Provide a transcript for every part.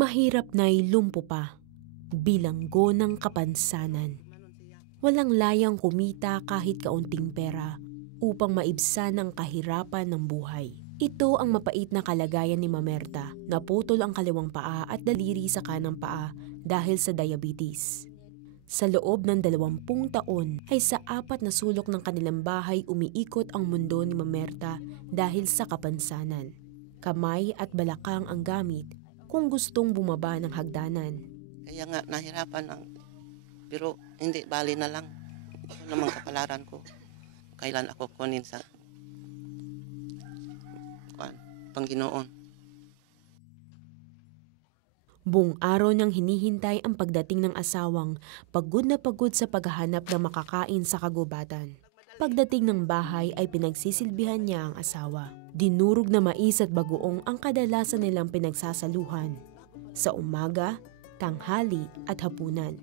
Mahirap na'y lumpo pa, bilanggo ng kapansanan. Walang layang kumita kahit kaunting pera upang maibsan ang kahirapan ng buhay. Ito ang mapait na kalagayan ni Mamerta, naputol ang kaliwang paa at daliri sa kanang paa dahil sa diabetes. Sa loob ng 20 taon ay sa 4 na sulok ng kanilang bahay umiikot ang mundo ni Mamerta dahil sa kapansanan. Kamay at balakang ang gamit kung gustong bumaba ng hagdanan. Kaya nga nahirapan pero hindi, bali na lang. Ito namang kapalaran ko. Kailan ako kunin sa Panginoon. Buong araw niyang hinihintay ang pagdating ng asawang pagod na pagod sa paghahanap ng makakain sa kagubatan. Pagdating ng bahay ay pinagsisilbihan niya ang asawa. Dinurog na mais at bagoong ang kadalasan nilang pinagsasaluhan sa umaga, tanghali at hapunan.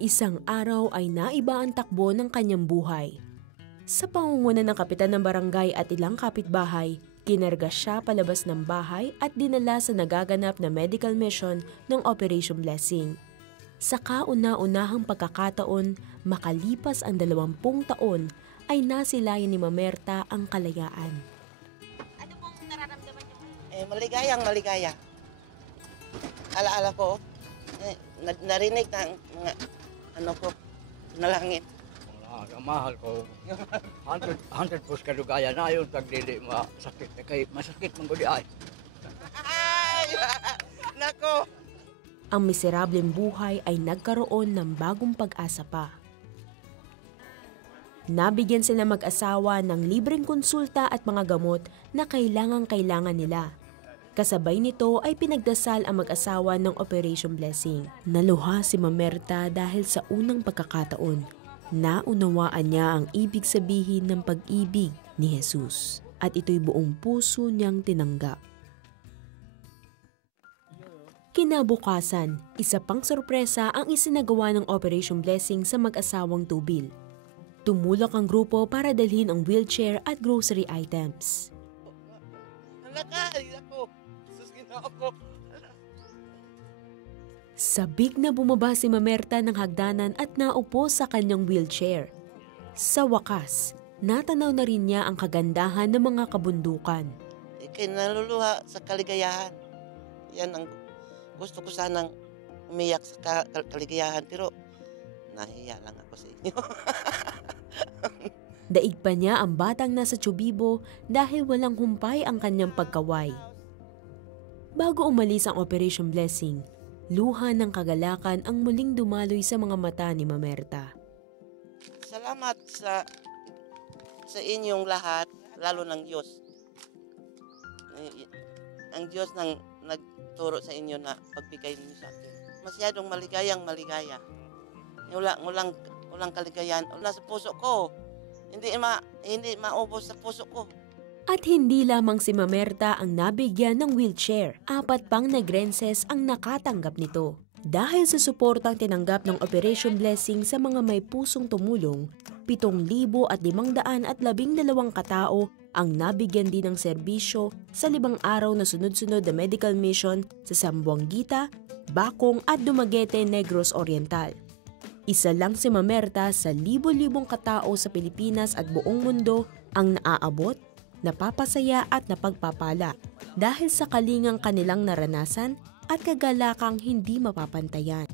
Isang araw ay naiba ang takbo ng kanyang buhay. Sa pangunguna ng kapitan ng barangay at ilang kapitbahay, kinarga siya palabas ng bahay at dinala sa nagaganap na medical mission ng Operation Blessing. Sa kauna-unahang pagkakataon, makalipas ang 20 taon, ay nasilayan ni Mamerta ang kalayaan. Ano pong nararamdaman niyo? Maligaya. Alaala ko, narinig ng mga nalangit. Mahal ko. 100% kadugaya na yun, tagdili masakit. Kaya masakit mangguli ay. Ay! Nako! Ang miserableng buhay ay nagkaroon ng bagong pag-asa pa. Nabigyan sila mag-asawa ng libreng konsulta at mga gamot na kailangan nila. Kasabay nito ay pinagdasal ang mag-asawa ng Operation Blessing. Naluha si Mamerta dahil sa unang pagkakataon. Naunawaan niya ang ibig sabihin ng pag-ibig ni Jesus at ito'y buong puso niyang tinanggap. Kinabukasan, isa pang sorpresa ang isinagawa ng Operation Blessing sa mag-asawang Tubil. Tumulak ang grupo para dalhin ang wheelchair at grocery items. Sabik na bumaba si Mamerta ng hagdanan at naupo sa kanyang wheelchair. Sa wakas, natanaw na rin niya ang kagandahan ng mga kabundukan. Naluluha sa kaligayahan. Yan ang gusto ko sanang umiyak sa kaligayahan, pero nahiya lang ako sa inyo. Daig pa niya ang batang nasa tsubibo dahil walang humpay ang kanyang pagkaway. Bago umalis ang Operation Blessing, luha ng kagalakan ang muling dumaloy sa mga mata ni Mamerta. Salamat sa inyong lahat, lalo ng Diyos. Ang Diyos nang nagturo sa inyo na pagbigay niyo sa akin. Masyadong maligaya. Walang kaligayahan. Nasa puso ko. Hindi maubos sa puso ko. At hindi lamang si Mamerta ang nabigyan ng wheelchair, 4 pang negrenses ang nakatanggap nito. Dahil sa suportang tinanggap ng Operation Blessing sa mga may pusong tumulong, 7,512 katao ang nabigyan din ng serbisyo sa 5 araw na sunod-sunod na medical mission sa Zamboanguita, Bacong at Dumaguete, Negros Oriental. Isa lang si Mamerta sa libo-libong katao sa Pilipinas at buong mundo ang naaabot, napapasaya at napagpapala dahil sa kalingang kanilang naranasan at kagalakang hindi mapapantayan.